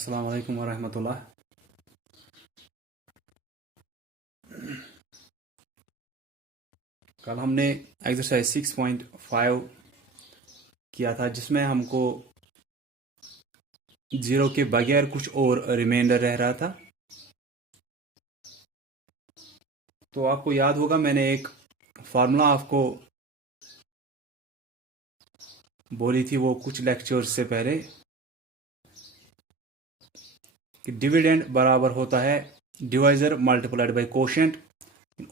अस्सलाम वालेकुम वरहमतुल्लाह। कल हमने एक्सरसाइज 6.5 किया था जिसमें हमको जीरो के बगैर कुछ और रिमाइंडर रह रहा था। तो आपको याद होगा मैंने एक फार्मूला आपको बोली थी वो कुछ लेक्चर्स से पहले कि डिविडेंड बराबर होता है डिवाइजर मल्टीप्लाइड बाय कोशेंट।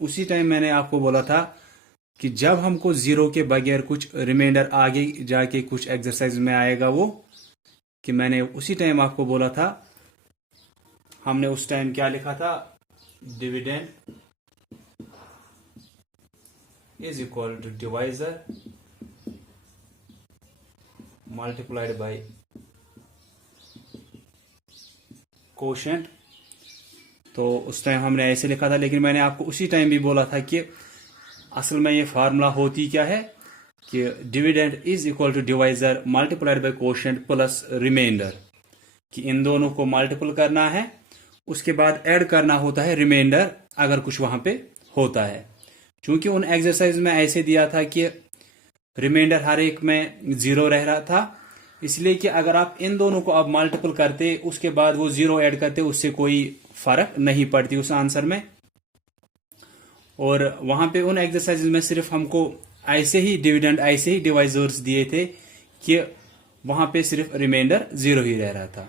उसी टाइम मैंने आपको बोला था कि जब हमको जीरो के बगैर कुछ रिमाइंडर आगे जाके कुछ एक्सरसाइज में आएगा वो कि मैंने उसी टाइम आपको बोला था, हमने उस टाइम क्या लिखा था, dividend is equal to divisor multiplied by quotient. तो उस टाइम हमने ऐसे लिखा था, लेकिन मैंने आपको उसी टाइम भी बोला था कि असल में ये फार्मूला होती क्या है कि dividend is equal to divisor multiplied by quotient plus remainder, कि इन दोनों को मल्टीपल करना है, उसके बाद ऐड करना होता है रिमाइंडर अगर कुछ वहां पे होता है। चूंकि उन एक्सरसाइज में ऐसे दिया था कि रिमाइंडर हर एक में जीरो रह रहा था, इसलिए कि अगर आप इन दोनों को अब मल्टीपल करते उसके बाद वो जीरो ऐड करते उससे कोई फर्क नहीं पड़ती उस आंसर में। और वहां पे उन एक्सरसाइज में सिर्फ हमको ऐसे ही डिविडेंड ऐसे ही डिवाइजर्स दिए थे कि वहां पे सिर्फ रिमाइंडर जीरो ही रह रहा था।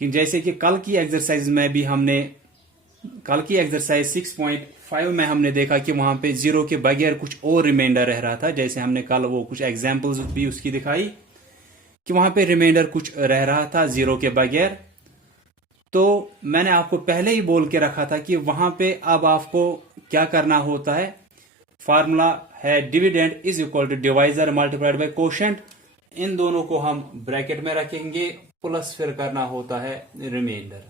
कि जैसे कि कल की एक्सरसाइज में भी हमने कल की एक्सरसाइज 6.5 में हमने देखा कि वहां पे जीरो के बगैर कुछ और रिमाइंडर रह रहा था। जैसे हमने कल वो कुछ एग्जांपल्स भी उसकी दिखाई कि वहां पे रिमाइंडर कुछ रह रहा था जीरो के बगैर। तो मैंने आपको पहले ही बोल के रखा था कि वहां पे अब आपको क्या करना होता है, फार्मूला है dividend is equal to divisor multiplied by quotient. इन दोनों को हम ब्रैकेट में रखेंगे प्लस फिर करना होता है रिमाइंडर।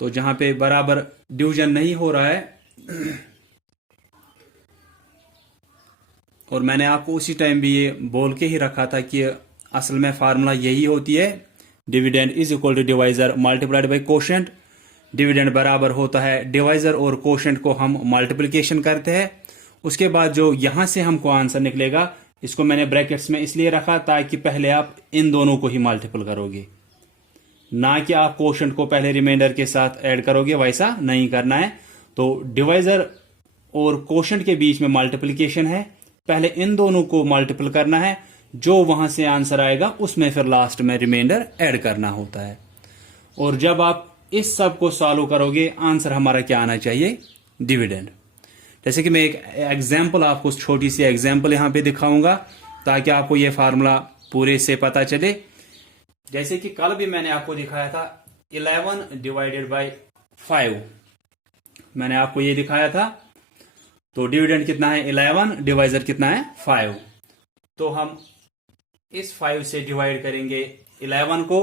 तो जहां पे बराबर डिवीजन नहीं हो रहा है और मैंने आपको उसी टाइम भी ये बोल के ही रखा था कि असल में फार्मूला यही होती है, dividend is equal to divisor multiplied by quotient. डिविडेंड बराबर होता है डिवाइजर और कोशेंट को हम मल्टीप्लिकेशन करते हैं, उसके बाद जो यहां से हमको आंसर निकलेगा, इसको मैंने ब्रैकेट्स में इसलिए रखा ताकि पहले आप इन दोनों को ही मल्टीपल करोगे, ना कि आप कोशेंट को पहले रिमाइंडर के साथ ऐड करोगे, वैसा नहीं करना है। तो डिवाइजर और कोशेंट के बीच में मल्टीप्लिकेशन है, पहले इन दोनों को मल्टीपल करना है, जो वहां से आंसर आएगा उसमें फिर लास्ट में रिमाइंडर ऐड करना होता है। और जब आप इस सब को सॉल्व करोगे आंसर हमारा क्या आना चाहिए, डिविडेंड। जैसे कि मैं एक एग्जांपल आपको छोटी सी एग्जांपल यहां पे दिखाऊंगा ताकि आपको यह फार्मूला पूरे से पता चले। जैसे कि कल भी मैंने आपको दिखाया था 11 डिवाइडेड बाय 5, मैंने आपको ये दिखाया था। तो डिविडेंड कितना है 11, डिवाइजर कितना है 5। तो हम इस 5 से डिवाइड करेंगे 11 को।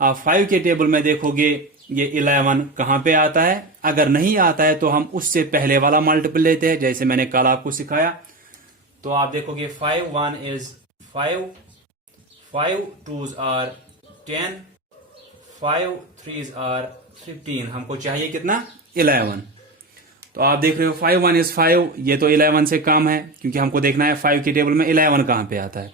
आप 5 के टेबल में देखोगे ये 11 कहां पे आता है, अगर नहीं आता है तो हम उससे पहले वाला मल्टीपल लेते हैं, जैसे मैंने कल आपको सिखाया। तो आप देखोगे 5 1 is 5, 5 2s are 10, 5 3s are 15, हमको चाहिए कितना 11। तो आप देख रहे हो 5 1 इज 5, ये तो 11 से कम है क्योंकि हमको देखना है 5 के टेबल में 11 कहां पे आता है।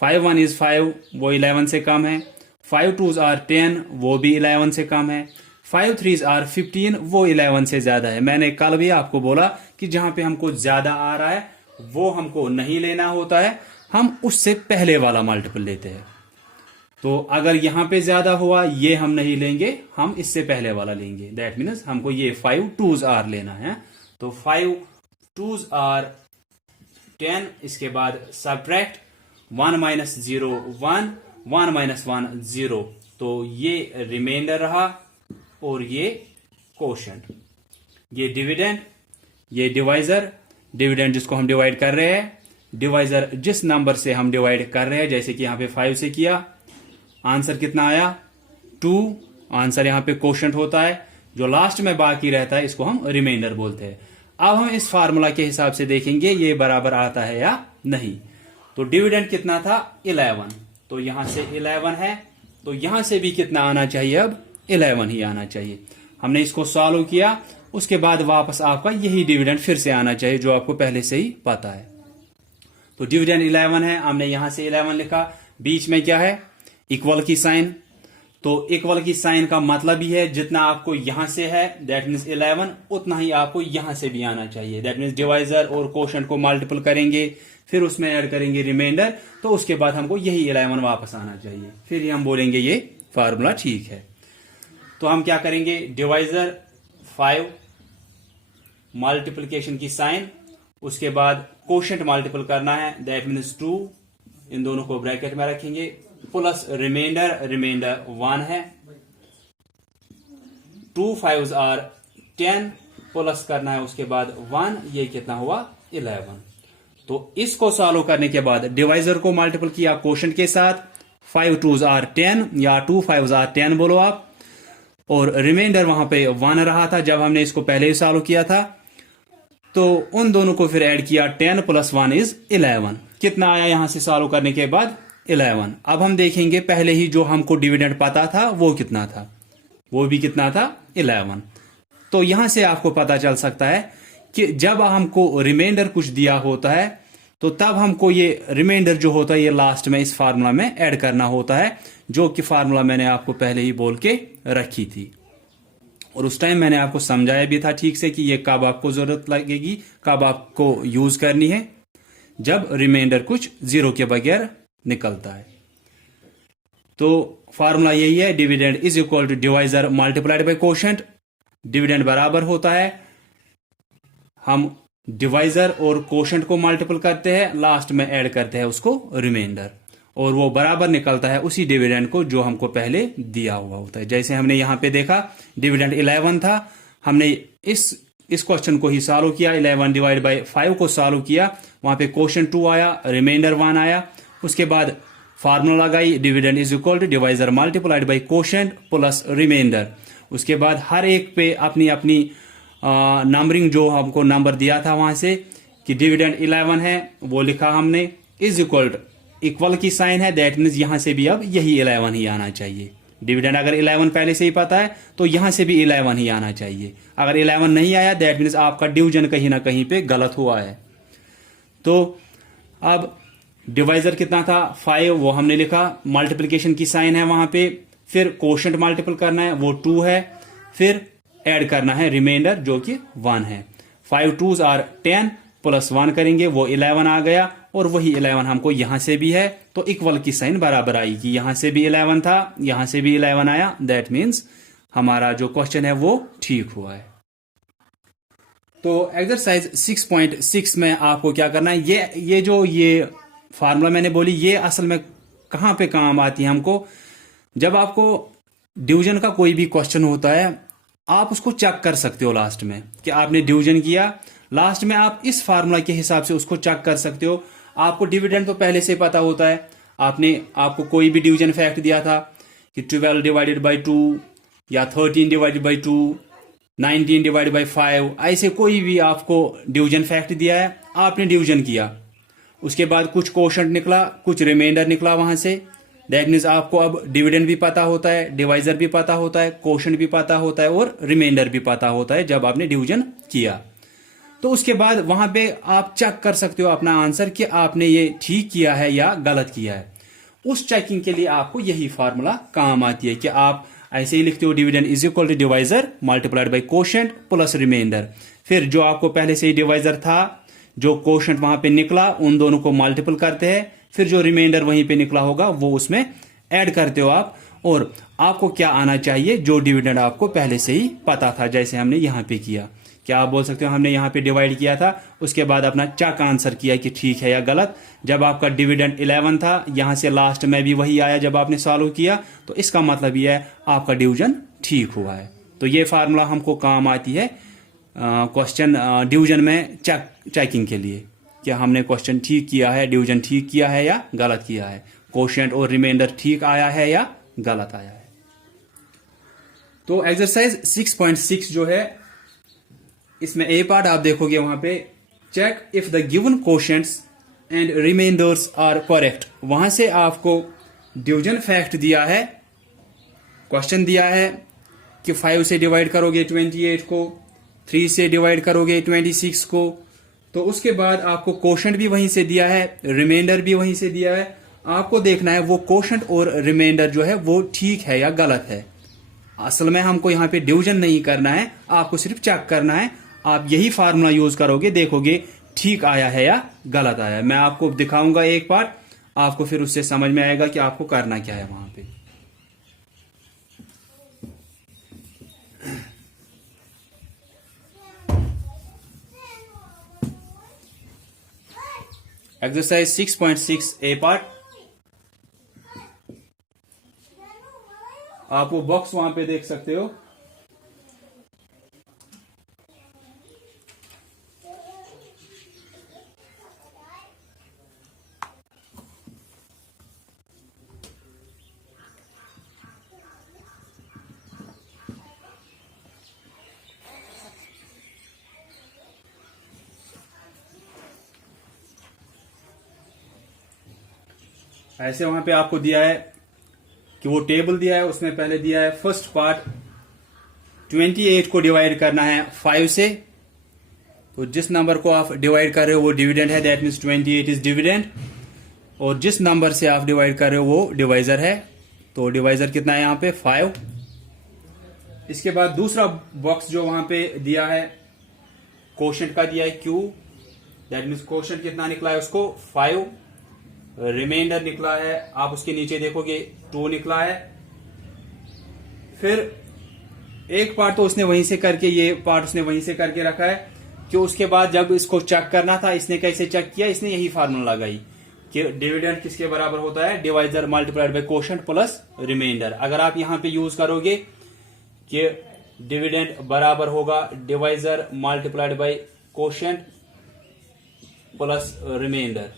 5 1 इज 5, वो 11 से कम है। 5 2s आर 10, वो भी 11 से कम है। 5 3s आर 15, वो 11 से ज्यादा है। मैंने कल भी आपको बोला कि जहां पे हमको ज्यादा आ रहा है वो हमको नहीं लेना होता है, हम उससे पहले वाला मल्टीपल लेते हैं। तो अगर यहां पे ज्यादा हुआ ये हम नहीं लेंगे, हम इससे पहले वाला लेंगे। दैट मीन्स हमको ये 5 2s आर लेना है। तो 5 2s आर 10, इसके बाद सब्ट्रैक्ट 1 माइनस 0 1, 1 माइनस 1 0। तो ये रिमाइंडर रहा और ये कोशेंट, ये डिविडेंड, ये डिवाइजर। डिविडेंड जिसको हम डिवाइड कर रहे हैं, डिवाइजर जिस नंबर से हम डिवाइड कर रहे हैं, जैसे कि यहां पे 5 से किया, आंसर कितना आया 2। आंसर यहां पे कोशेंट होता है, जो लास्ट में बाकी रहता है इसको हम रिमाइंडर बोलते हैं। अब हम इस फार्मूला के हिसाब से देखेंगे ये बराबर आता है या नहीं। तो डिविडेंड कितना था 11, तो यहां से 11 है, तो यहां से भी कितना आना चाहिए, अब 11 ही आना चाहिए। हमने इसको सॉल्व किया, उसके बाद वापस आपका यही डिविडेंड फिर से आना चाहिए जो आपको पहले से ही पता है। तो डिविडेंड 11 है, हमने यहां से 11 लिखा, बीच में क्या है इक्वल की साइन, तो इक्वल की साइन का मतलब ही है जितना आपको यहां से है दैट मीन्स 11 उतना ही आपको यहां से भी आना चाहिए। दैट मीन्स डिवाइजर और कोशेंट को मल्टीपल करेंगे, फिर उसमें ऐड करेंगे रिमाइंडर, तो उसके बाद हमको यही 11 वापस आना चाहिए, फिर ही हम बोलेंगे ये फार्मूला ठीक है। तो हम क्या करेंगे, डिवाइजर 5 मल्टीप्लिकेशन की साइन, उसके बाद कोशेंट मल्टीपल करना है दैट मीन्स 2, इन दोनों को ब्रैकेट में रखेंगे, प्लस रिमाइंडर, रिमाइंडर 1 है, 2 5s आर 10, प्लस करना है उसके बाद 1, ये कितना हुआ 11। तो इसको सॉल्व करने के बाद डिवाइजर को मल्टीपल किया कोशेंट के साथ, 5 2s आर 10 या 2 5s आर 10 बोलो आप, और रिमाइंडर वहां पे 1 रहा था जब हमने इसको पहले ही सॉल्व किया था, तो उन दोनों को फिर ऐड किया, 10 + 1 इज 11। कितना आया यहां से सॉल्व करने के बाद 11। अब हम देखेंगे पहले ही जो हमको डिविडेंड पता था वो कितना था, वो भी कितना था 11। तो यहां से आपको पता चल सकता है कि जब हमको रिमाइंडर कुछ दिया होता है तो तब हमको ये रिमाइंडर जो होता है ये लास्ट में इस फार्मूला में ऐड करना होता है, जो कि फार्मूला मैंने आपको पहले ही बोल के रखी थी, और उस टाइम मैंने आपको समझाया भी था ठीक से कि ये कब आपको जरूरत लगेगी, कब आपको यूज करनी है, जब रिमाइंडर कुछ 0 के बगैर निकलता है। तो फार्मूला यही है, dividend is equal to divisor multiplied by quotient. डिविडेंड बराबर होता है, हम डिवाइजर और कोशेंट को मल्टीपल करते हैं, लास्ट में ऐड करते हैं उसको रिमाइंडर, और वो बराबर निकलता है उसी डिविडेंड को जो हमको पहले दिया हुआ होता है। जैसे हमने यहां पे देखा डिविडेंड 11 था, हमने इस क्वेश्चन को ही सॉल्व किया, 11 डिवाइड बाय 5 को सॉल्व किया, वहां पे क्वेश्चन 2 आया, रिमाइंडर 1 आया, उसके बाद फार्मूला लगाई dividend is equal to divisor multiplied by quotient plus remainder. उसके बाद हर एक पे अपनी अपनी नंबरिंग जो हमको नंबर दिया था वहां से कि डिविडेंड 11 है वो लिखा हमने, इज इक्वल टू इक्वल की साइन है, दैट मीन्स यहां से भी अब यही 11 ही आना चाहिए। डिविडेंड अगर 11 पहले से ही पता है तो यहां से भी 11 ही आना चाहिए। अगर 11 नहीं आया दैट मीन्स आपका डिवीजन कहीं ना कहीं पे गलत हुआ है। तो अब डिवाइजर कितना था 5, वो हमने लिखा, मल्टीप्लिकेशन की साइन है वहां पे, फिर कोशेंट मल्टीपल करना है वो 2 है, फिर ऐड करना है रिमाइंडर जो कि 1 है। 5 2s आर 10 + 1 करेंगे वो 11 आ गया, और वही 11 हमको यहां से भी है, तो इक्वल की साइन बराबर आएगी। यहां से भी 11 था, यहां से भी 11 आया, दैट मीन्स हमारा जो क्वेश्चन है वो ठीक हुआ है। तो एक्सरसाइज 6.6 में आपको क्या करना है, ये फार्मूला मैंने बोली ये असल में कहां पे काम आती है हमको, जब आपको डिवीजन का कोई भी क्वेश्चन होता है आप उसको चेक कर सकते हो लास्ट में कि आपने डिवीजन किया, लास्ट में आप इस फार्मूला के हिसाब से उसको चेक कर सकते हो। आपको डिविडेंड तो पहले से पता होता है, आपको कोई भी डिवीजन फैक्ट दिया था कि 12 डिवाइडेड बाई 2 या 13 डिवाइडेड बाई 2, 19 डिवाइडेड बाई 5, ऐसे कोई भी आपको डिवीजन फैक्ट दिया है, आपने डिवीजन किया, उसके बाद कुछ कोशेंट निकला, कुछ रिमाइंडर निकला वहां से, दैट मीन्स आपको अब डिविडेंड भी पता होता है, डिवाइजर भी पता होता है, कोशेंट भी पता होता है और रिमाइंडर भी पता होता है जब आपने डिवीजन किया। तो उसके बाद वहां पे आप चेक कर सकते हो अपना आंसर कि आपने ये ठीक किया है या गलत किया है। उस चेकिंग के लिए आपको यही फार्मूला काम आती है कि आप ऐसे ही लिखते हो dividend is equal to divisor multiplied by quotient plus remainder, फिर जो आपको पहले से ही डिवाइजर था, जो कोशेंट वहां पे निकला, उन दोनों को मल्टीपल करते हैं, फिर जो रिमाइंडर वहीं पे निकला होगा वो उसमें ऐड करते हो आप, और आपको क्या आना चाहिए जो डिविडेंड आपको पहले से ही पता था, जैसे हमने यहां पे किया। क्या आप बोल सकते हो हमने यहां पे डिवाइड किया था, उसके बाद अपना चेक आंसर किया कि ठीक है या गलत। जब आपका डिविडेंड 11 था, यहां से लास्ट में भी वही आया जब आपने सॉल्व किया, तो इसका मतलब यह है आपका डिवीजन ठीक हुआ है। तो ये फार्मूला हमको काम आती है क्वेश्चन डिवीजन में चेकिंग के लिए कि हमने क्वेश्चन ठीक किया है, डिवीजन ठीक किया है या गलत किया है, कोशेंट और रिमाइंडर ठीक आया है या गलत आया है। तो एक्सरसाइज 6.6 जो है, इसमें ए पार्ट आप देखोगे वहां पे, check if the given quotients and remainders are correct. वहां से आपको डिवीजन फैक्ट दिया है, क्वेश्चन दिया है कि 5 से डिवाइड करोगे 28 को, 3 से डिवाइड करोगे 26 को, तो उसके बाद आपको कोशेंट भी वहीं से दिया है, रिमाइंडर भी वहीं से दिया है। आपको देखना है वो कोशेंट और रिमाइंडर जो है वो ठीक है या गलत है। असल में हमको यहाँ पे डिवीजन नहीं करना है, आपको सिर्फ चेक करना है। आप यही फार्मूला यूज करोगे, देखोगे ठीक आया है या गलत आया है। मैं आपको दिखाऊंगा एक पार्ट, आपको फिर उससे समझ में आएगा कि आपको करना क्या है वहां पे। एक्सरसाइज 6.6 ए पार्ट। आप वो बॉक्स वहां पे देख सकते हो। ऐसे वहां पे आपको दिया है कि वो टेबल दिया है, उसमें पहले दिया है फर्स्ट पार्ट 28 को डिवाइड करना है 5 से। तो जिस नंबर को आप डिवाइड कर रहे हो वो डिविडेंड है, दैट मीन्स 28 इज डिविडेंड। और जिस नंबर से आप डिवाइड कर रहे हो वो डिवाइजर है। तो डिवाइजर कितना है यहाँ पे 5। इसके बाद दूसरा बॉक्स जो वहां पे दिया है कोशेंट का दिया है Q, दैट मीन्स कोशेंट कितना निकला है उसको 5। रिमाइंडर निकला है, आप उसके नीचे देखोगे 2 निकला है। फिर एक पार्ट तो उसने वहीं से करके, ये पार्ट उसने वहीं से करके रखा है कि उसके बाद जब इसको चेक करना था, इसने कैसे चेक किया, इसने यही फार्मूला लगाई कि डिविडेंड किसके बराबर होता है, divisor multiplied by quotient plus remainder. अगर आप यहां पे यूज करोगे कि डिविडेंड बराबर होगा divisor multiplied by quotient plus remainder,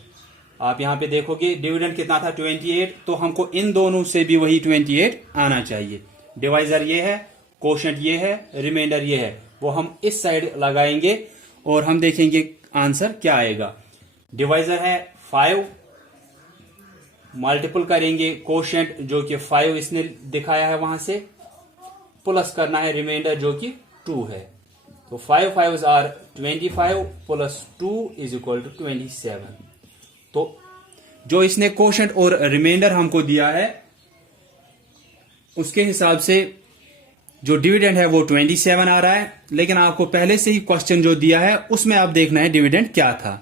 आप यहां पे देखोगे डिविडेंड कितना था 28, तो हमको इन दोनों से भी वही 28 आना चाहिए। डिवाइजर ये है, कोशेंट ये है, रिमाइंडर ये है, वो हम इस साइड लगाएंगे और हम देखेंगे आंसर क्या आएगा। डिवाइजर है 5, मल्टीपल करेंगे कोशेंट जो कि 5 इसने दिखाया है वहां से, प्लस करना है रिमाइंडर जो कि 2 है। तो 5 5s are 25 plus 2 is equal to 27। तो जो इसने कोशेंट और रिमाइंडर हमको दिया है उसके हिसाब से जो डिविडेंड है वो 27 आ रहा है। लेकिन आपको पहले से ही क्वेश्चन जो दिया है उसमें आप देखना है डिविडेंड क्या था।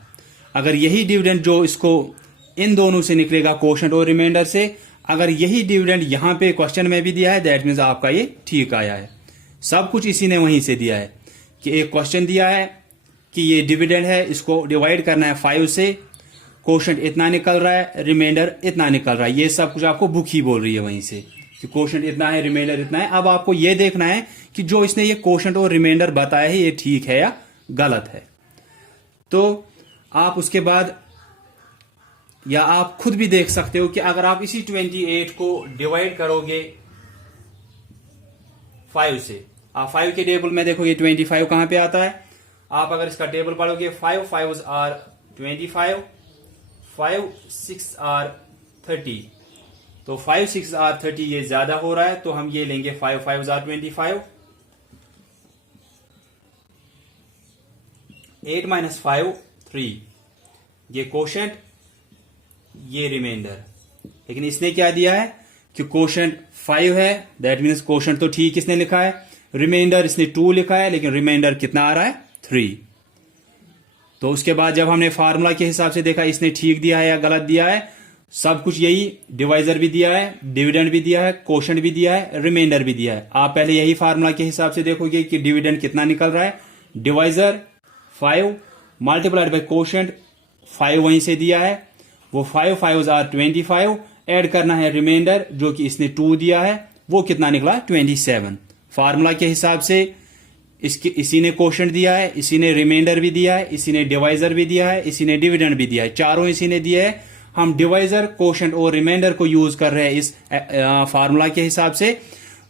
अगर यही डिविडेंड जो इसको इन दोनों से निकलेगा कोशेंट और रिमाइंडर से, अगर यही डिविडेंड यहां पे क्वेश्चन में भी दिया है, दैट मीन्स आपका ये ठीक आया है। सब कुछ इसी ने वहीं से दिया है कि एक क्वेश्चन दिया है कि ये डिविडेंड है, इसको डिवाइड करना है 5 से, कोशेंट इतना निकल रहा है, रिमाइंडर इतना निकल रहा है। ये सब कुछ आपको बुक ही बोल रही है वहीं से कि कोशेंट इतना है, रिमाइंडर इतना है। अब आपको ये देखना है कि जो इसने ये कोशेंट और रिमाइंडर बताया है ये ठीक है या गलत है। तो आप उसके बाद या आप खुद भी देख सकते हो कि अगर आप इसी 28 को डिवाइड करोगे 5 से, आप 5 के टेबल में देखोगे 25 कहां पे आता है। आप अगर इसका टेबल पढ़ोगे 5 5s आर 25, 5 6 आर 30, तो 5 6 आर 30 ये ज्यादा हो रहा है, तो हम ये लेंगे 5 5s आर 25, 8 माइनस 5 3, ये कोशेंट ये रिमाइंडर। लेकिन इसने क्या दिया है कि कोशेंट 5 है, दैट मीन्स कोशेंट तो ठीक इसने लिखा है, रिमाइंडर इसने 2 लिखा है, लेकिन रिमाइंडर कितना आ रहा है 3। तो उसके बाद जब हमने फार्मूला के हिसाब से देखा इसने ठीक दिया है या गलत दिया है, सब कुछ यही, डिवाइजर भी दिया है, डिविडेंड भी दिया है, कोशेंट भी दिया है, रिमाइंडर भी दिया है। आप पहले यही फार्मूला के हिसाब से देखोगे कि डिविडेंड कितना निकल रहा है, डिवाइजर 5 मल्टीप्लाइड बाय कोशेंट 5 वहीं से दिया है, वो 5 5s आर 25, ऐड करना है रिमाइंडर जो कि इसने 2 दिया है, वो कितना निकला 27। फार्मूला के हिसाब से इसी ने कोशेंट दिया है, इसी ने रिमाइंडर भी दिया है, इसी ने डिवाइजर भी दिया है, इसी ने डिविडेंड भी दिया है, चारों इसी ने दिए है। हम डिवाइजर, कोशेंट और रिमाइंडर को यूज कर रहे हैं इस फार्मूला के हिसाब से,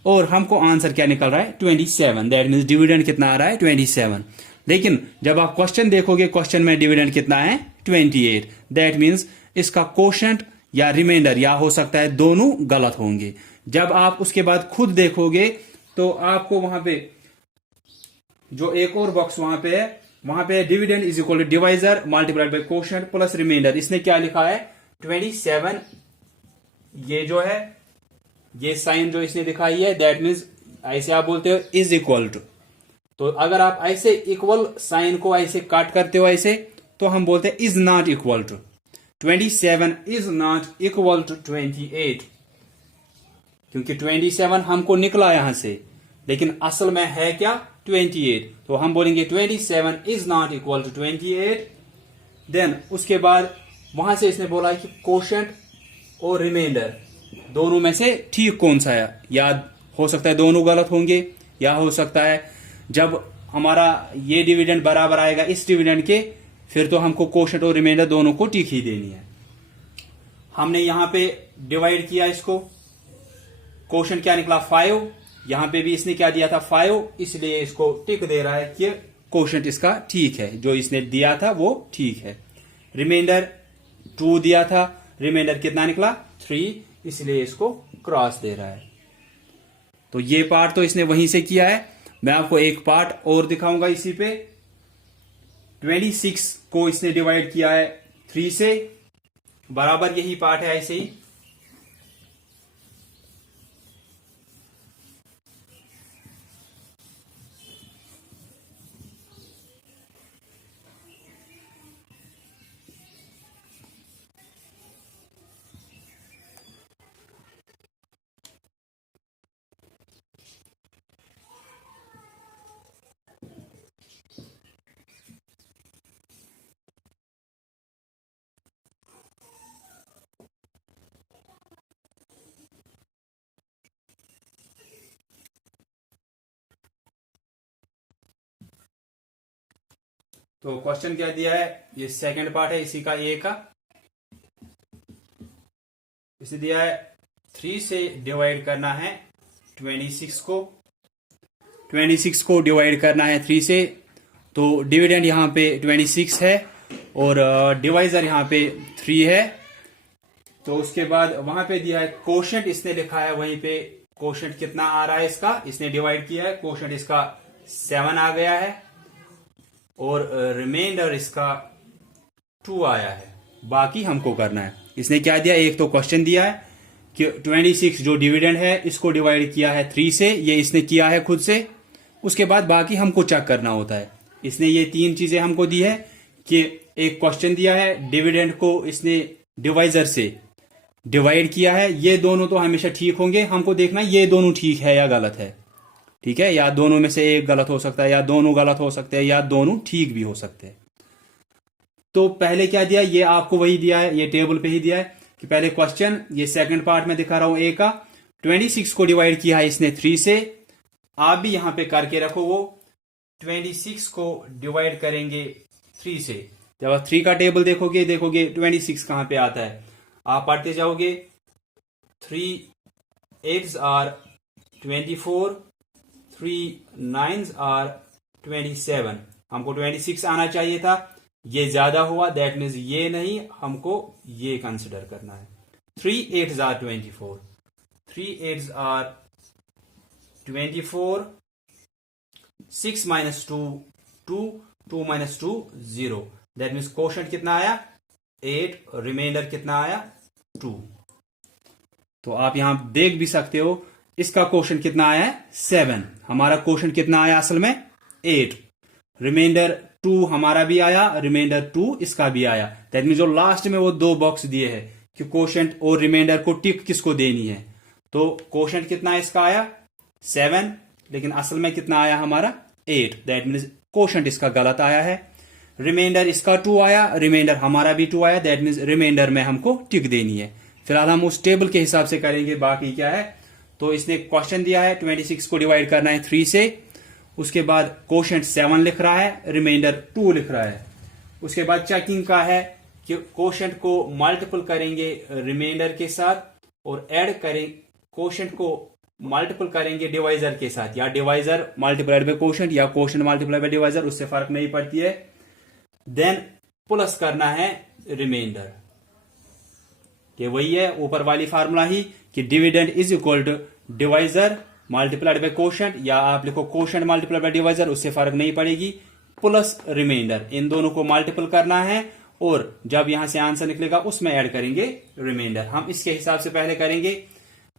और हमको आंसर क्या निकल रहा है 27, दैट मीन्स डिविडेंड कितना आ रहा है 27। लेकिन जब आप क्वेश्चन देखोगे, क्वेश्चन में डिविडेंड कितना है 28। दैट मीन्स इसका कोशेंट या रिमाइंडर या हो सकता है दोनों गलत होंगे। जब आप उसके बाद खुद देखोगे तो आपको वहां पे जो एक और बॉक्स वहां पे dividend is equal to divisor multiplied by quotient plus remainder. इसने क्या लिखा है 27। ये जो है ये साइन जो इसने दिखाई है दैट मीन्स ऐसे आप बोलते हो इज इक्वल टू। तो अगर आप ऐसे इक्वल साइन को ऐसे काट करते हो ऐसे तो हम बोलते हैं is not equal to. 27 is not equal to 28 क्योंकि 27 हमको निकला यहां से लेकिन असल में है क्या 28। तो हम बोलेंगे 27 is not equal to 28। Then उसके बाद वहां से इसने बोला कि कोशेंट और रिमाइंडर दोनों में से ठीक कौन सा है। याद हो सकता है दोनों गलत होंगे या हो सकता है जब हमारा ये डिविडेंड बराबर आएगा इस डिविडेंड के फिर तो हमको कोशेंट और रिमाइंडर दोनों को टिक ही देनी है। हमने यहां पे डिवाइड किया इसको, कोशेंट क्या निकला 5। यहां पे भी इसने क्या दिया था 5 इसलिए इसको टिक दे रहा है कि कोशेंट इसका ठीक है, जो इसने दिया था वो ठीक है। रिमाइंडर 2 दिया था, रिमाइंडर कितना निकला 3 इसलिए इसको क्रॉस दे रहा है। तो ये पार्ट तो इसने वहीं से किया है। मैं आपको एक पार्ट और दिखाऊंगा इसी पे। 26 को इसने डिवाइड किया है 3 से, बराबर यही पार्ट है ऐसे ही। तो क्वेश्चन क्या दिया है, ये सेकंड पार्ट है इसी का ए का। इसे दिया है 3 से डिवाइड करना है 26 को। 26 को डिवाइड करना है 3 से, तो डिविडेंड यहां पे 26 है और डिवाइजर यहां पे 3 है। तो उसके बाद वहां पे दिया है कोशेंट, इसने लिखा है वहीं पे कोशेंट कितना आ रहा है इसका, इसने डिवाइड किया है, कोशेंट इसका 7 आ गया है और रिमाइंडर इसका 2 आया है। बाकी हमको करना है। इसने क्या दिया, एक तो क्वेश्चन दिया है कि 26 जो डिविडेंड है इसको डिवाइड किया है 3 से, ये इसने किया है खुद से। उसके बाद बाकी हमको चेक करना होता है। इसने ये 3 चीजें हमको दी है कि एक क्वेश्चन दिया है, डिविडेंड को इसने डिवाइजर से डिवाइड किया है, ये दोनों तो हमेशा ठीक होंगे। हमको देखना ये दोनों ठीक है या गलत है, ठीक है, या दोनों में से एक गलत हो सकता है या दोनों गलत हो सकते हैं या दोनों ठीक भी हो सकते हैं। तो पहले क्या दिया, ये आपको वही दिया है, ये टेबल पे ही दिया है कि पहले क्वेश्चन, ये सेकंड पार्ट में दिखा रहा हूं ए का, 26 को डिवाइड किया है इसने 3 से। आप भी यहां पे करके रखो, वो 26 को डिवाइड करेंगे 3 से। जब आप 3 का टेबल देखोगे 26 कहां पे आता है, आप पढ़ते जाओगे। 3 8s आर 24, 3 9s आर 27। हमको 26 आना चाहिए था, ये ज्यादा हुआ, दैट मीन्स ये नहीं, हमको ये कंसिडर करना है। 3 8s are 24, 3 8s are 24, 6 minus 2 2, 2 minus 2 0। That means quotient कितना आया 8, रिमाइंडर कितना आया 2। तो आप यहां देख भी सकते हो इसका कोशेंट कितना आया है 7, हमारा कोशेंट कितना आया असल में 8, रिमाइंडर 2 हमारा भी आया, रिमाइंडर 2 इसका भी आया। दैट मीन जो लास्ट में वो 2 बॉक्स दिए हैं कि कोशेंट और रिमाइंडर को टिक किसको देनी है, तो कोशेंट कितना इसका आया 7, लेकिन असल में कितना आया हमारा 8। दैट मीन कोशेंट इसका गलत आया है। रिमाइंडर इसका 2 आया, रिमाइंडर हमारा भी 2 आया, दैट मीन रिमाइंडर में हमको टिक देनी है। फिलहाल हम उस टेबल के हिसाब से करेंगे, बाकी क्या है। तो इसने क्वेश्चन दिया है 26 को डिवाइड करना है 3 से, उसके बाद कोशेंट 7 लिख रहा है, रिमाइंडर 2 लिख रहा है। उसके बाद चेकिंग का है कि कोशेंट को मल्टीपल करेंगे रिमाइंडर के साथ और ऐड करें, कोशेंट को मल्टीपल करेंगे डिवाइजर के साथ, या डिवाइजर मल्टीप्लाइड बाय कोशेंट या कोशेंट मल्टीप्लाइड बाय डिवाइजर, उससे फर्क नहीं पड़ती है। देन प्लस करना है रिमाइंडर, कि वही है ऊपर वाली फार्मूला ही कि dividend is equal to divisor multiplied by quotient, या आप लिखो कोशेंट मल्टीप्लाइड बाय डिवाइजर, उससे फर्क नहीं पड़ेगी, प्लस रिमाइंडर। इन दोनों को मल्टीपल करना है और जब यहां से आंसर निकलेगा उसमें ऐड करेंगे रिमाइंडर। हम इसके हिसाब से पहले करेंगे।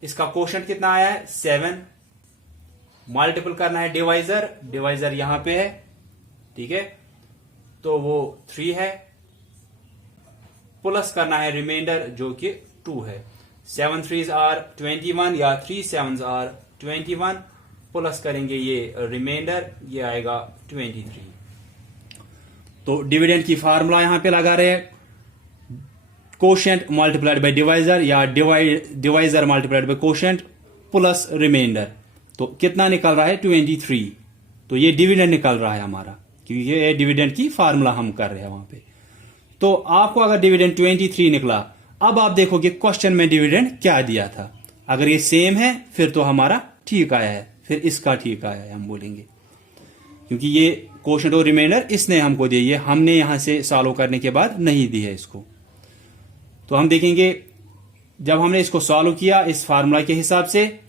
इसका कोशेंट कितना आया है 7, मल्टीपल करना है डिवाइजर, डिवाइजर यहां पे है, ठीक है, तो वो 3 है, प्लस करना है रिमाइंडर जो कि 2 है। 7 3s आर 21 या 3 7s आर 21, प्लस करेंगे ये रिमाइंडर, ये आएगा 23। तो डिविडेंड की फार्मूला यहां पे लगा रहे हैं, कोशेंट मल्टीप्लाइड बाय डिवाइजर या divisor multiplied by quotient plus remainder. तो कितना निकल रहा है 23। तो ये डिविडेंड निकल रहा है हमारा, क्योंकि ये डिविडेंड की फार्मूला हम कर रहे हैं वहां पे। तो आपको अगर डिविडेंड 23 निकला, अब आप देखोगे क्वेश्चन में डिविडेंड क्या दिया था। अगर ये सेम है फिर तो हमारा ठीक आया है, फिर इसका ठीक आया है हम बोलेंगे, क्योंकि ये कोशेंट और रिमाइंडर इसने हमको दिए, ये हमने यहां से सॉल्व करने के बाद नहीं दी है इसको। तो हम देखेंगे जब हमने इसको सॉल्व किया इस फार्मूला के हिसाब से,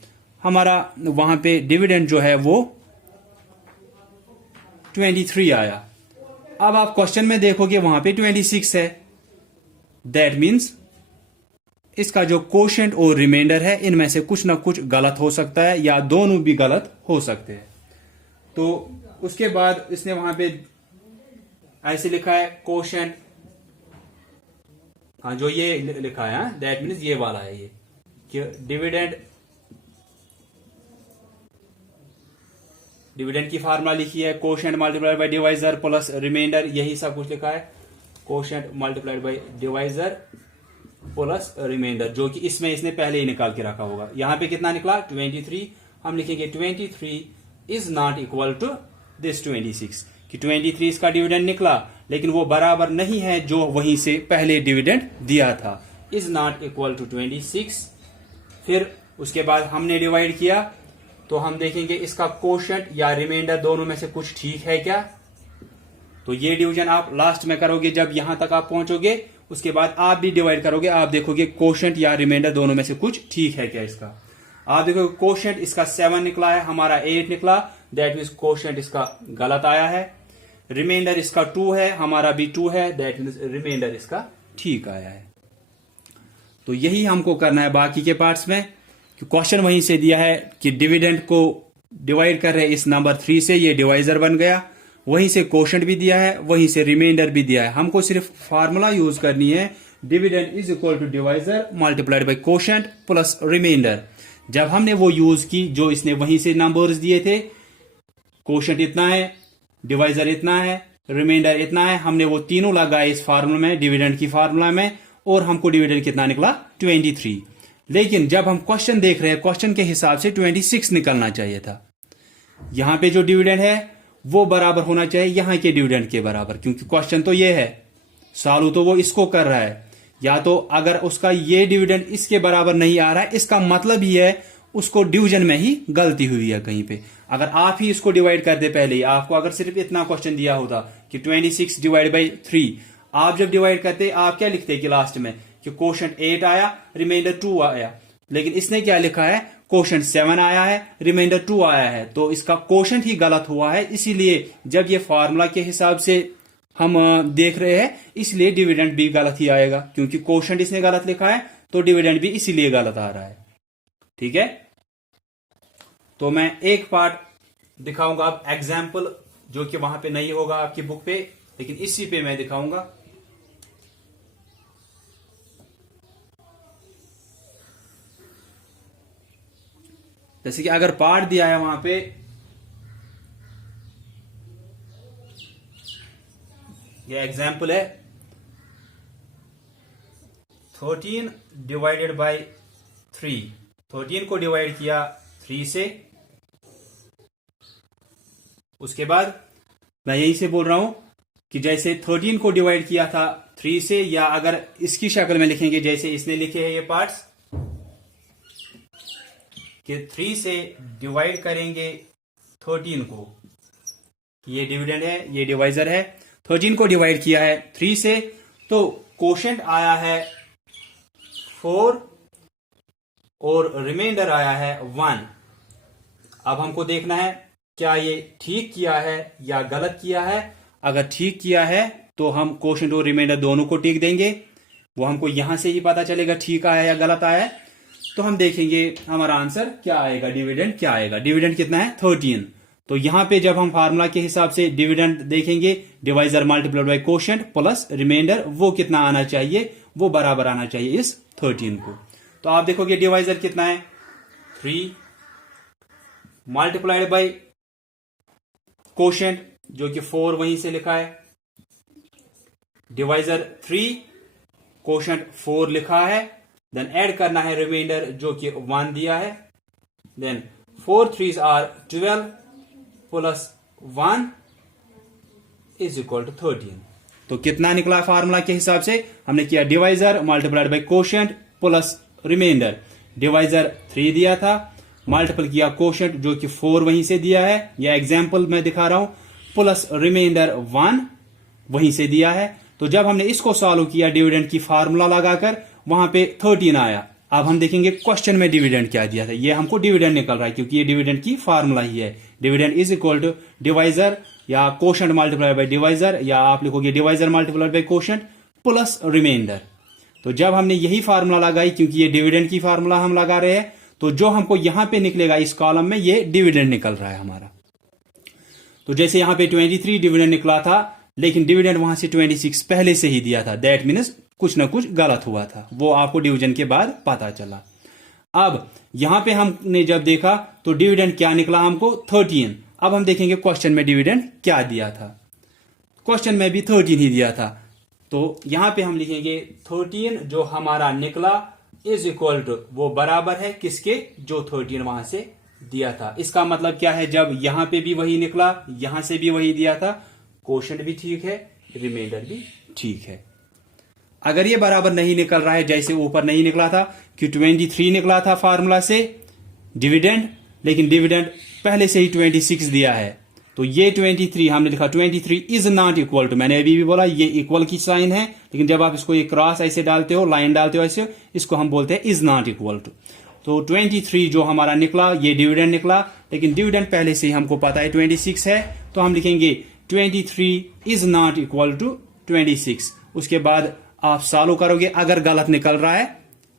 हमारा वहां पे डिविडेंड जो है वो 23 आया। अब आप क्वेश्चन में देखोगे वहां पे 26 है। दैट मीन्स इसका जो कोशेंट और रिमाइंडर है इनमें से कुछ ना कुछ गलत हो सकता है या दोनों भी गलत हो सकते हैं। तो उसके बाद इसने वहां पे ऐसे लिखा है कोशेंट, हाँ जो ये लिखा है दैट मीन्स ये वाला है, ये कि डिविडेंड की फार्मूला लिखी है quotient multiplied by divisor plus remainder, यही सब कुछ लिखा है, quotient multiplied by divisor plus remainder, जो कि इसमें इसने पहले ही निकाल के रखा होगा। यहां पे कितना निकला 23, हम लिखेंगे 23 is not equal to this 26, कि 23 इसका डिविडेंड निकला लेकिन वो बराबर नहीं है जो वहीं से पहले डिविडेंड दिया था, इज नॉट इक्वल टू 26। फिर उसके बाद हमने डिवाइड किया तो हम देखेंगे इसका कोशेंट या रिमाइंडर दोनों में से कुछ ठीक है क्या। तो ये डिवीजन आप लास्ट में करोगे जब यहां तक आप पहुंचोगे, उसके बाद आप भी डिवाइड करोगे, आप देखोगे कोशेंट या रिमाइंडर दोनों में से कुछ ठीक है क्या इसका। आप देखोगे कोशेंट इसका 7 निकला है, हमारा 8 निकला, दैट मीन्स कोशेंट इसका गलत आया है। रिमाइंडर इसका 2 है, हमारा भी 2 है, दैट मीन्स रिमाइंडर इसका ठीक आया है। तो यही हमको करना है बाकी के पार्ट्स में, कि क्वेश्चन वहीं से दिया है कि डिविडेंड को डिवाइड कर रहे इस नंबर 3 से, ये डिवाइजर बन गया, वहीं से कोशेंट भी दिया है, वहीं से रिमाइंडर भी दिया है। हमको सिर्फ फार्मूला यूज करनी है, dividend is equal to divisor multiplied by quotient plus remainder. जब हमने वो यूज की जो इसने वहीं से नंबर्स दिए थे, कोशेंट इतना है, डिवाइजर इतना है, रिमाइंडर इतना है, हमने वो तीनों लगाए इस फार्मूला में, डिविडेंड की फार्मूला में, और हमको डिविडेंड कितना निकला 23। लेकिन जब हम क्वेश्चन देख रहे हैं, क्वेश्चन के हिसाब से 26 निकलना चाहिए था। यहां पे जो डिविडेंड है वो बराबर होना चाहिए यहां के डिविडेंड के बराबर, क्योंकि क्वेश्चन तो ये है, सॉल्व तो वो इसको कर रहा है। या तो अगर उसका ये डिविडेंड इसके बराबर नहीं आ रहा है, इसका मतलब ही है उसको डिवीजन में ही गलती हुई है कहीं पे। अगर आप ही इसको डिवाइड कर दे पहले ही, आपको अगर सिर्फ इतना क्वेश्चन दिया होता कि 26 डिवाइड बाई 3, आप जब डिवाइड करते आप क्या लिखते कि लास्ट में कि कोशेंट 8 आया, रिमाइंडर 2 आया, लेकिन इसने क्या लिखा है कोशेंट 7 आया है, रिमाइंडर 2 आया है, तो इसका कोशेंट ही गलत हुआ है। इसीलिए जब ये फार्मूला के हिसाब से हम देख रहे हैं, इसलिए डिविडेंड भी गलत ही आएगा, क्योंकि कोशेंट इसने गलत लिखा है तो डिविडेंड भी इसीलिए गलत आ रहा है। ठीक है, तो मैं एक पार्ट दिखाऊंगा अब एग्जाम्पल, जो कि वहां पे नहीं होगा आपकी बुक पे, लेकिन इसी पे मैं दिखाऊंगा। जैसे कि अगर पार्ट दिया है वहां पे, ये एग्जाम्पल है 13 डिवाइडेड बाय 3, 13 को डिवाइड किया 3 से, उसके बाद मैं यही से बोल रहा हूं कि जैसे 13 को डिवाइड किया था 3 से, या अगर इसकी शक्ल में लिखेंगे जैसे इसने लिखे हैं ये पार्ट्स, कि 3 से डिवाइड करेंगे 13 को, ये डिविडेंड है, ये डिवाइजर है, 13 को डिवाइड किया है 3 से, तो कोशेंट आया है 4 और रिमाइंडर आया है 1। अब हमको देखना है क्या ये ठीक किया है या गलत किया है। अगर ठीक किया है तो हम कोशेंट और रिमाइंडर दोनों को टिक देंगे, वो हमको यहां से ही पता चलेगा ठीक आया या गलत आया है। तो हम देखेंगे हमारा आंसर क्या आएगा, डिविडेंड क्या आएगा। डिविडेंड कितना है 13। तो यहां पे जब हम फार्मूला के हिसाब से डिविडेंड देखेंगे, divisor multiplied by quotient plus remainder, वो कितना आना चाहिए, वो बराबर आना चाहिए इस 13 को। तो आप देखोगे डिवाइजर कितना है 3 मल्टीप्लाइड बाय कोशेंट जो कि 4 वहीं से लिखा है, डिवाइजर 3 कोशेंट 4 लिखा है, देन ऐड करना है रिमाइंडर जो कि 1 दिया है, then 4 3s are 12 plus 1 is equal to 13। तो कितना निकला फार्मूला के हिसाब से, हमने किया divisor multiplied by quotient plus remainder. Divisor 3 दिया था, मल्टीपल किया कोशेंट जो कि 4 वहीं से दिया है, या एग्जाम्पल मैं दिखा रहा हूं, प्लस रिमाइंडर 1 वहीं से दिया है। तो जब हमने इसको सॉल्व किया डिविडेंड की फार्मूला लगाकर, वहां पे 13 आया। अब हम देखेंगे क्वेश्चन में डिविडेंड क्या दिया था। ये हमको डिविडेंड निकल रहा है क्योंकि ये डिविडेंड की फार्मूला ही है। Dividend is equal to divisor या कोशेंट मल्टीप्लाइड बाय डिवाइजर, या आप लिखोगे divisor multiplied by quotient plus remainder. तो जब हमने यही फार्मूला लगाई, क्योंकि ये डिविडेंड की फार्मूला हम लगा रहे हैं, तो जो हमको यहां पे निकलेगा इस कॉलम में, ये डिविडेंड निकल रहा है हमारा। तो जैसे यहां पे 23 डिविडेंड निकला था, लेकिन डिविडेंड वहां से 26 पहले से ही दिया था, दैट मीन्स कुछ ना कुछ गलत हुआ था, वो आपको डिवीजन के बाद पता चला। अब यहां पे हमने जब देखा तो डिविडेंड क्या निकला हमको 13। अब हम देखेंगे क्वेश्चन में डिविडेंड क्या दिया था। क्वेश्चन में भी 13 ही दिया था, तो यहां पे हम लिखेंगे 13 जो हमारा निकला इज इक्वल टू, वो बराबर है किसके, जो 13 वहां से दिया था। इसका मतलब क्या है, जब यहां पे भी वही निकला, यहां से भी वही दिया था, कोशेंट भी ठीक है, रिमाइंडर भी ठीक है। अगर ये बराबर नहीं निकल रहा है, जैसे ऊपर नहीं निकला था कि 23 निकला था फार्मूला से डिविडेंड, लेकिन डिविडेंड पहले से ही 26 दिया है, तो ये 23 हमने लिखा 23 इज नॉट इक्वल टू, मैंने अभी भी बोला ये इक्वल की साइन है, लेकिन जब आप इसको एक क्रॉस ऐसे डालते हो, लाइन डालते हो ऐसे, इसको हम बोलते हैं इज नॉट इक्वल टू। तो 23 जो हमारा निकला ये डिविडेंड निकला, लेकिन डिविडेंड पहले से ही हमको पता है 26 है, तो हम लिखेंगे 23 इज नॉट इक्वल टू 26। उसके बाद आप सॉल्व करोगे, अगर गलत निकल रहा है,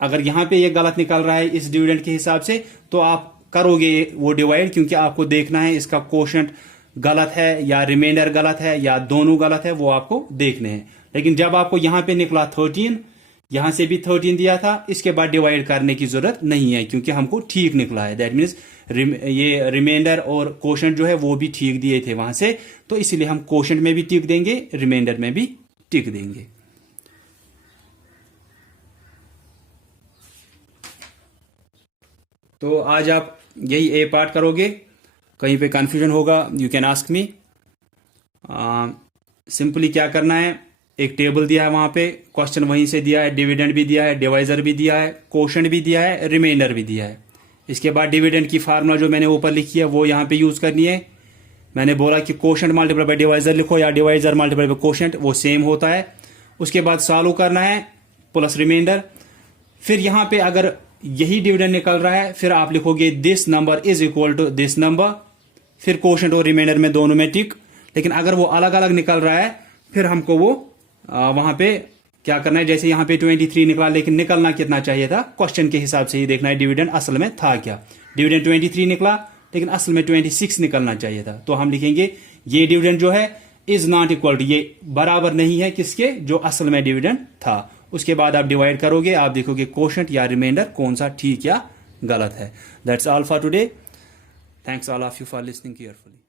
अगर यहां पे ये गलत निकल रहा है इस डिविडेंड के हिसाब से, तो आप करोगे वो डिवाइड, क्योंकि आपको देखना है इसका कोशेंट गलत है या रिमाइंडर गलत है या दोनों गलत है, वो आपको देखने हैं। लेकिन जब आपको यहां पे निकला 13, यहां से भी 13 दिया था, इसके बाद डिवाइड करने की जरूरत नहीं है क्योंकि हमको ठीक निकला है। दैट मीन्स ये रिमाइंडर और कोशेंट जो है वो भी ठीक दिए थे वहां से, तो इसलिए हम कोशेंट में भी टिक देंगे, रिमाइंडर में भी टिक देंगे। तो आज आप यही ए पार्ट करोगे, कहीं पे कंफ्यूजन होगा you can ask me. Simply क्या करना है, एक टेबल दिया है वहां पे, क्वेश्चन वहीं से दिया है, डिविडेंड भी दिया है, डिवाइजर भी दिया है, कोशेंट भी दिया है, रिमाइंडर भी दिया है। इसके बाद डिविडेंड की फार्मूला जो मैंने ऊपर लिखी है वो यहाँ पे यूज करनी है। मैंने बोला कि कोशेंट मल्टीप्लाई बाय डिवाइजर लिखो या डिवाइजर मल्टीप्लाई बाय कोशेंट, वो सेम होता है। उसके बाद सॉल्व करना है प्लस रिमाइंडर। फिर यहाँ पे अगर यही डिविडेंड निकल रहा है, फिर आप लिखोगे this number is equal to this number, फिर कोशेंट और रिमाइंडर में दोनों में टिक। लेकिन अगर वो अलग अलग निकल रहा है, फिर हमको वो वहां पे क्या करना है, जैसे यहाँ पे 23 निकला, लेकिन निकलना कितना चाहिए था, क्वेश्चन के हिसाब से ही देखना है डिविडेंड असल में था क्या। डिविडेंड 23 निकला, लेकिन असल में 26 निकलना चाहिए था, तो हम लिखेंगे ये डिविडेंड जो है इज नॉट इक्वल टू, ये बराबर नहीं है किसके, जो असल में डिविडेंड था। उसके बाद आप डिवाइड करोगे, आप देखोगे कोशेंट या रिमाइंडर कौन सा ठीक या गलत है। That's all for today. Thanks all of you for listening carefully.